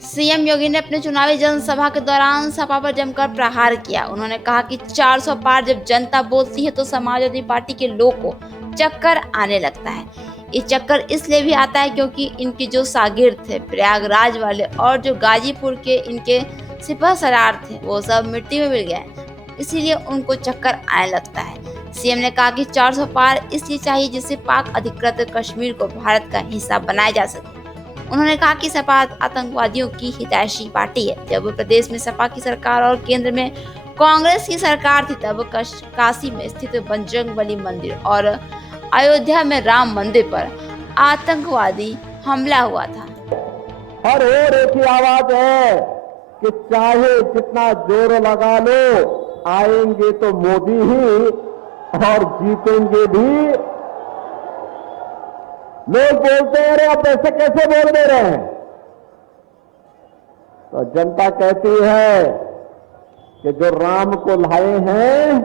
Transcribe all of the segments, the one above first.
CM योगी ने अपने चुनावी जनसभा के दौरान सपा पर जमकर प्रहार किया। उन्होंने कहा कि 400 पार जब जनता बोलती है तो समाजवादी पार्टी के लोग को चक्कर आने लगता है। ये चक्कर इसलिए भी आता है क्योंकि इनके जो शागिर्द थे प्रयागराज वाले और जो गाजीपुर के इनके सिपह सलार थे वो सब मिट्टी में मिल गए, इसीलिए उनको चक्कर आने लगता है। सीएम ने कहा कि 400 पार इसलिए चाहिए जिससे पाक अधिकृत कश्मीर को भारत का हिस्सा बनाया जा सके। उन्होंने कहा कि सपा आतंकवादियों की हितैषी पार्टी है। जब प्रदेश में सपा की सरकार और केंद्र में कांग्रेस की सरकार थी तब काशी में स्थित बजरंगबली मंदिर और अयोध्या में राम मंदिर पर आतंकवादी हमला हुआ था। और एक ही आवाज है कि चाहे जितना जोर लगा लो, आएंगे तो मोदी ही और जीतेंगे भी। लोग बोलते हैं अरे आप ऐसे कैसे बोल दे रहे हैं, तो जनता कहती है कि जो राम को लाए हैं,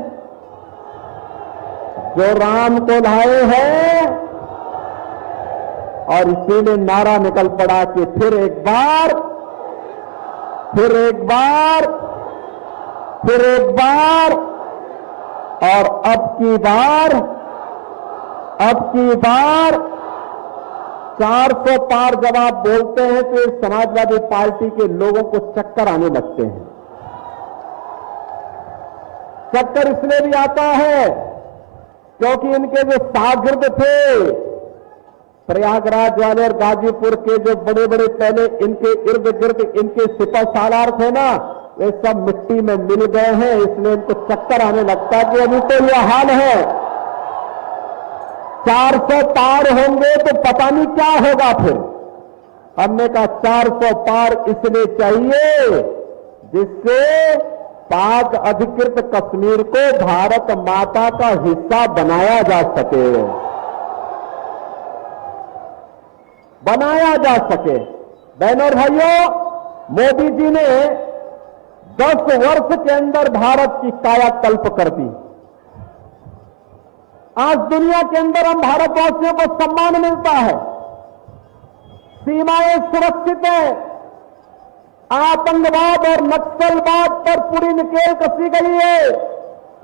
जो राम को लाए हैं, और इसीलिए नारा निकल पड़ा कि फिर एक बार, फिर एक बार, फिर एक बार, और अब की बार, अब की बार 400 पार जब आप बोलते हैं तो इस समाजवादी पार्टी के लोगों को चक्कर आने लगते हैं। चक्कर इसलिए भी आता है क्योंकि इनके जो शागिर्द थे प्रयागराज वाले और गाजीपुर के जो बड़े बड़े पहले इनके इर्द गिर्द इनके सिपह सालार थे ना, वे सब मिट्टी में मिल गए हैं, इसलिए इनको चक्कर आने लगता है कि अभी तो यह हाल है। 400 पार होंगे तो पता नहीं क्या होगा फिर। हमने कहा 400 पार इसलिए चाहिए जिससे पाक अधिकृत कश्मीर को भारत माता का हिस्सा बनाया जा सके, बनाया जा सके। बहनों और भाइयों, मोदी जी ने 10 वर्ष के अंदर भारत की कायाकल्प कर दी। आज दुनिया के अंदर हम भारतवासियों को सम्मान मिलता है, सीमाएं सुरक्षित है, आतंकवाद और नक्सलवाद पर पूरी नकेल कसी गई है।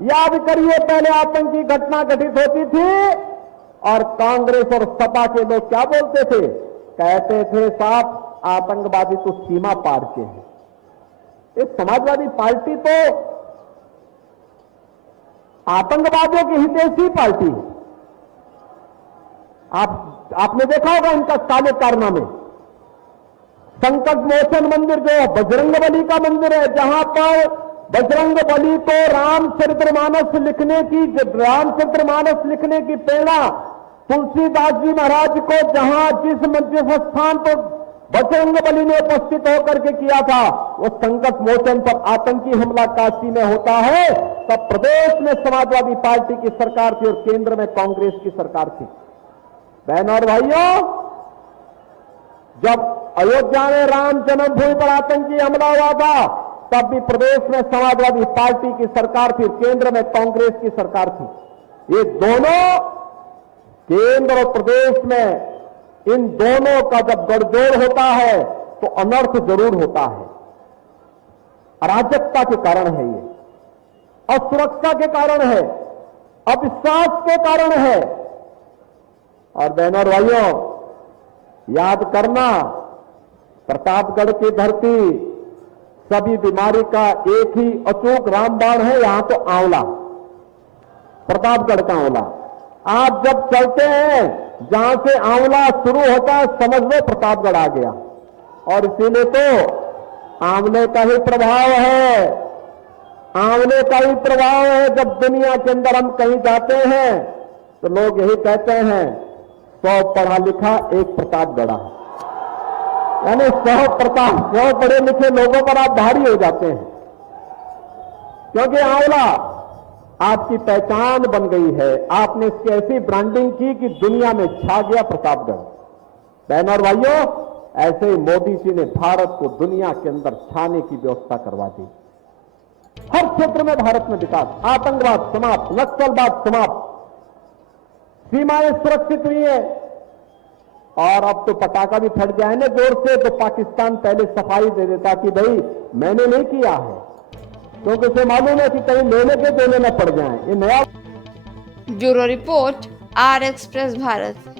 याद करिए पहले आतंकी घटना घटित होती थी और कांग्रेस और सपा के लोग क्या बोलते थे, कहते थे साहब आतंकवादी तो सीमा पार के हैं। एक समाजवादी पार्टी तो आतंकवादियों की हितैषी पार्टी है। आपने देखा होगा इनका काले कारनामे। संकट मोचन मंदिर जो बजरंगबली का मंदिर है, जहां पर बजरंगबली को रामचरितमानस लिखने की प्रेरणा तुलसीदास जी महाराज को जिस स्थान पर बजरंगबली ने उपस्थित होकर के किया था, वो संकट मोचन पर आतंकी हमला काशी में होता है, तब प्रदेश में समाजवादी पार्टी की सरकार थी और केंद्र में कांग्रेस की सरकार थी। बहनों और भाइयों, जब अयोध्या में राम जन्मभूमि पर आतंकी हमला हुआ था तब भी प्रदेश में समाजवादी पार्टी की सरकार थी, केंद्र में कांग्रेस की सरकार थी। ये दोनों केंद्र और प्रदेश में, इन दोनों का जब गठजोड़ होता है तो अनर्थ जरूर होता है। अराजकता के कारण है ये, असुरक्षा के कारण है, अविश्वास के कारण है। और बहनों और भाइयों, याद करना, प्रतापगढ़ की धरती सभी बीमारी का एक ही अचूक रामबाण है, यहां तो आंवला, प्रतापगढ़ का आंवला। आप जब चलते हैं जहां से आंवला शुरू होता है समझ लो प्रतापगढ़ आ गया। और इसीलिए तो आंवले का ही प्रभाव है, आंवले का ही प्रभाव है। जब दुनिया के अंदर हम कहीं जाते हैं तो लोग यही कहते हैं 100 पढ़ा लिखा एक प्रतापगढ़, यानी 100 पढ़े लिखे लोगों पर आप भारी हो जाते हैं, क्योंकि आंवला आपकी पहचान बन गई है। आपने इसकी ऐसी ब्रांडिंग की कि दुनिया में छा गया प्रतापगढ़। बहनों और भाइयों, ऐसे ही मोदी जी ने भारत को दुनिया के अंदर छाने की व्यवस्था करवा दी। हर क्षेत्र में भारत में विकास, आतंकवाद समाप्त, नक्सलवाद समाप्त, सीमाएं सुरक्षित हुई है और अब तो पटाखा भी फट जाए ना जोर से, तो पाकिस्तान पहले सफाई दे देता कि भाई मैंने नहीं किया है, क्योंकि उसे मालूम है कि कहीं लेने के देने न पड़ जाए। ये नया bureau report, R express Bharat.